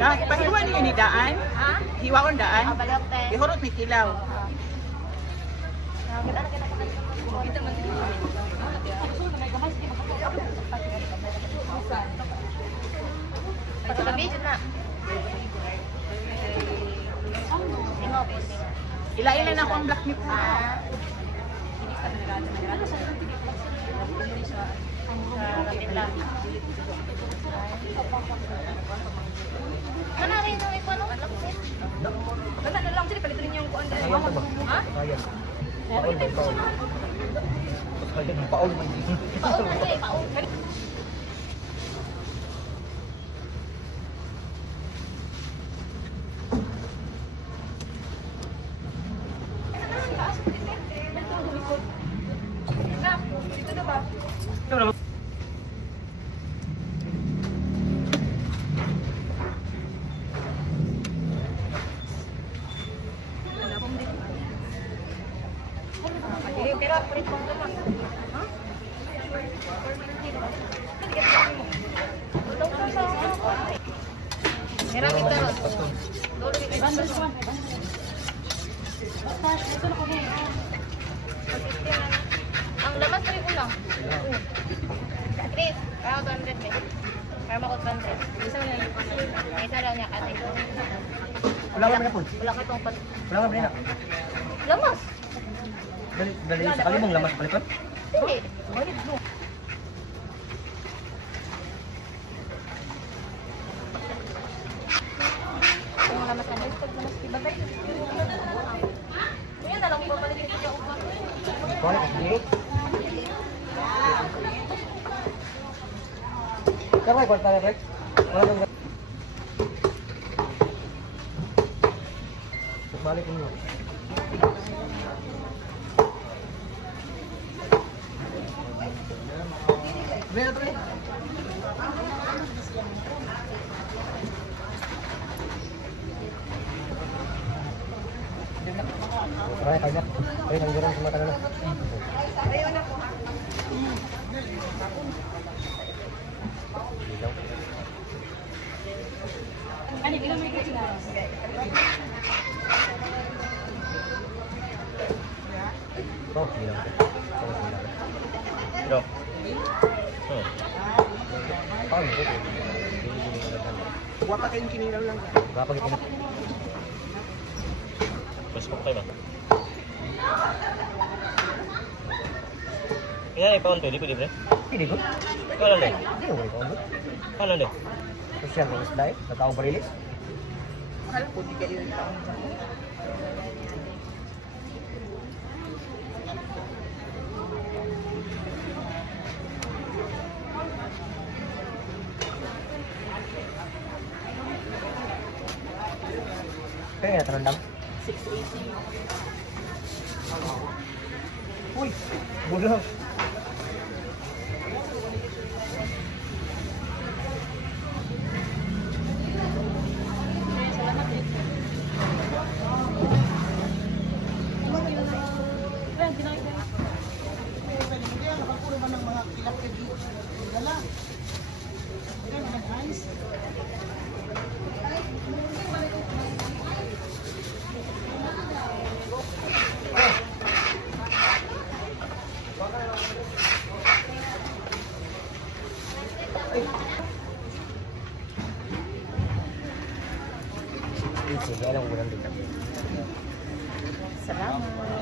Pahiwa niyo ni daan. Ha? Hiwaon daan. Balok tayo. Ihurot ni kilaw. Kita man dito. Pagkabi na. Ila-ila na ako ang black meat. Mana rin yung ikaw ano? Ganda na lang sila palitin yung kuan dito. Ha? Paul ba? Paul. Paul ba? Paul na eh, paul. Dito na ba? Pero print mo naman. Ha? Meron kita ron. Ang lamas pa rin ulang. Chris, kaya 200 eh. Para makot 100. Isa lang niya kasi. Wala ka na po. Wala ka itong pat. Wala ka na. Lamas? Dali sa kalimong lamas palitan. Hindi. Balik mo. Yung lamas na nito, lamas di ba tayo? Ngayon na lang po balik ito yung upa. Wala ka dito. Karma ko tara rek. Wala kang balik mo. Meron pa rin. Ay, kaya. Ay, nanggaran sa mata na. Ayaw na po ha. Ano, ilang may kasi na? Oh, bilang. Bro. Oh. Paul, okay. Huwag pa kayong kinilaw lang. Kapag ito na. Mas ko kayo ba? Yan, ipaon to, di ko libre? Hindi ko. Kala lang? Hindi ko ipaon to. Kala lang? Social media dahil, natawag barilis? Mahal po, di kayo yung taong. Kaya nga tanong lang. 680. Uy! Bulo! Sige, alam ko lang din. Salamat.